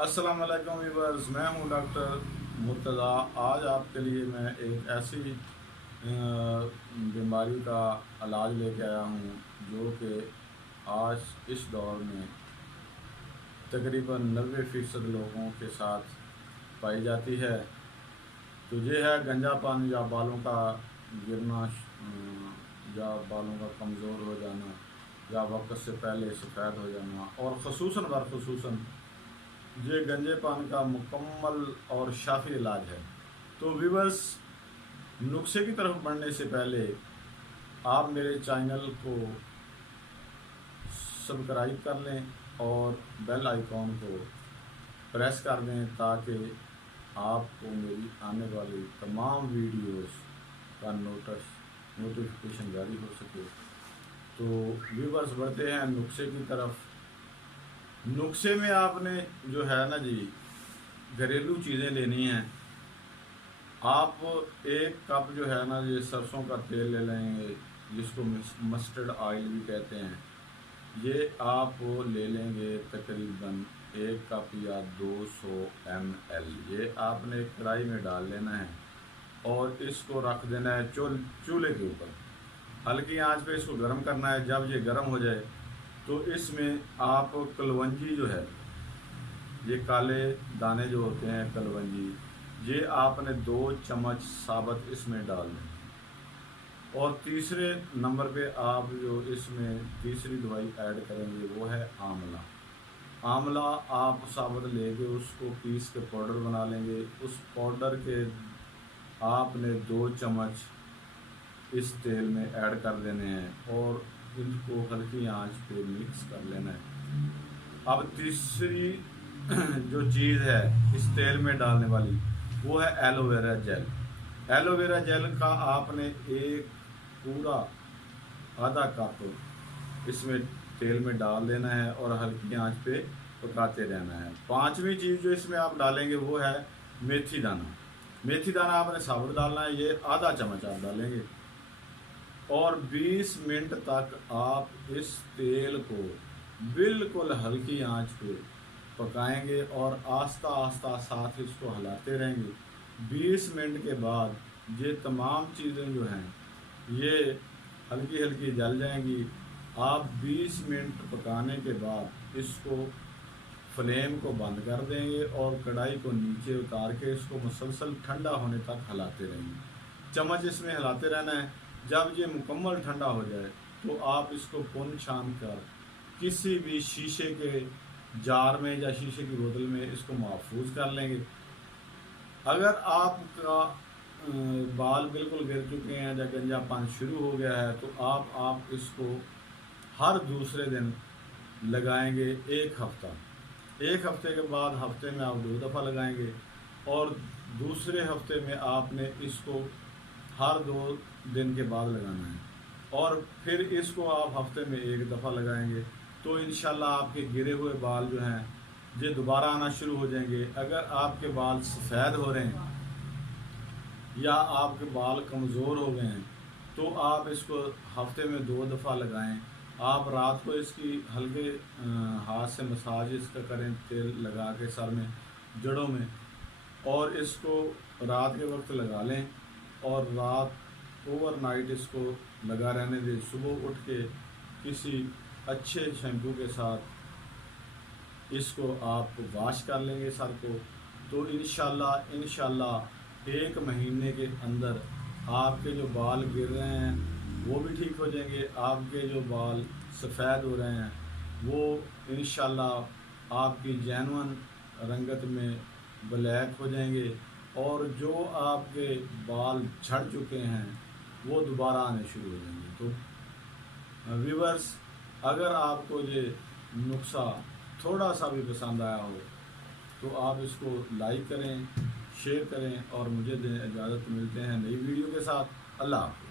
अस्सलाम वालेकुम व्यूअर्स, मैं हूं डॉक्टर मुर्तज़ा। आज आपके लिए मैं एक ऐसी बीमारी का इलाज लेके आया हूं जो कि आज इस दौर में तकरीबन 90% लोगों के साथ पाई जाती है। तो ये है गंजापन या बालों का गिरना, या बालों का कमज़ोर हो जाना, या वक्त से पहले सफ़ेद हो जाना, और ख़ुसूसन ये गंजेपन का मुकम्मल और शाफी इलाज है। तो व्यूअर्स, नुस्खे की तरफ बढ़ने से पहले आप मेरे चैनल को सब्सक्राइब कर लें और बेल आइकॉन को प्रेस कर दें ताकि आपको मेरी आने वाली तमाम वीडियोस का नोटिफिकेशन जारी हो सके। तो व्यूअर्स, बढ़ते हैं नुस्खे की तरफ। नुस्खे में आपने जो है ना जी, घरेलू चीज़ें लेनी हैं। आप एक कप जो है ना, ये सरसों का तेल ले लेंगे, जिसको मस्टर्ड ऑयल भी कहते हैं। ये आप ले लेंगे तकरीबन 1 कप या 200 ml। ये आपने कढ़ाई में डाल लेना है और इसको रख देना है चूल्हे के ऊपर। हल्की आंच पे इसको गर्म करना है। जब ये गर्म हो जाए तो इसमें आप कलवंजी जो है, ये काले दाने जो होते हैं कलवंजी, ये आपने 2 चम्मच साबुत इसमें डाल दें। और तीसरे नंबर पे आप जो इसमें तीसरी दवाई ऐड करेंगे वो है आंवला। आंवला आप साबुत लेके उसको पीस के पाउडर बना लेंगे। उस पाउडर के आपने 2 चम्मच इस तेल में ऐड कर देने हैं और इनको हल्की आंच पे मिक्स कर लेना है। अब तीसरी जो चीज़ है इस तेल में डालने वाली, वो है एलोवेरा जेल। एलोवेरा जेल का आपने एक पूरा आधा कप इसमें तेल में डाल देना है और हल्की आंच पे पकाते रहना है। पांचवी चीज़ जो इसमें आप डालेंगे वो है मेथी दाना। मेथी दाना आपने साबुत डालना है, ये आधा चम्मच आप डालेंगे। और 20 मिनट तक आप इस तेल को बिल्कुल हल्की आंच पे पकाएंगे और आस्ता आस्ता साथ इसको हिलाते रहेंगे। 20 मिनट के बाद ये तमाम चीज़ें जो हैं ये हल्की हल्की जल जाएंगी। आप 20 मिनट पकाने के बाद इसको फ्लेम को बंद कर देंगे और कढ़ाई को नीचे उतार के इसको मुसलसल ठंडा होने तक हिलाते रहेंगे। चम्मच इसमें हिलाते रहना है। जब ये मुकम्मल ठंडा हो जाए तो आप इसको पुन छान कर किसी भी शीशे के जार में या शीशे की बोतल में इसको महफूज कर लेंगे। अगर आपका बाल बिल्कुल गिर चुके हैं या गंजापन शुरू हो गया है तो आप इसको हर दूसरे दिन लगाएंगे 1 हफ्ता। 1 हफ्ते के बाद हफ्ते में आप 2 दफ़ा लगाएंगे और दूसरे हफ्ते में आपने इसको हर 2 दिन के बाद लगाना है और फिर इसको आप हफ्ते में 1 दफ़ा लगाएंगे। तो इंशाल्लाह आपके गिरे हुए बाल जो हैं ये दोबारा आना शुरू हो जाएंगे। अगर आपके बाल सफ़ेद हो रहे हैं या आपके बाल कमज़ोर हो गए हैं तो आप इसको हफ्ते में 2 दफ़ा लगाएं। आप रात को इसकी हल्के हाथ से मसाज इसका करें, तेल लगा के सर में, जड़ों में, और इसको रात के वक्त लगा लें और रात ओवरनाइट इसको लगा रहने दें। सुबह उठ के किसी अच्छे शैम्पू के साथ इसको आप वॉश कर लेंगे सर को। तो इंशाल्लाह 1 महीने के अंदर आपके जो बाल गिर रहे हैं वो भी ठीक हो जाएंगे। आपके जो बाल सफ़ेद हो रहे हैं वो इंशाल्लाह आपकी जैनुअन रंगत में ब्लैक हो जाएंगे और जो आपके बाल झड़ चुके हैं वो दोबारा आने शुरू हो जाएंगे। तो व्यूअर्स, अगर आपको ये नुस्खा थोड़ा सा भी पसंद आया हो तो आप इसको लाइक करें, शेयर करें और मुझे दें इजाज़त। मिलते हैं नई वीडियो के साथ। अल्लाह हाफ़िज़।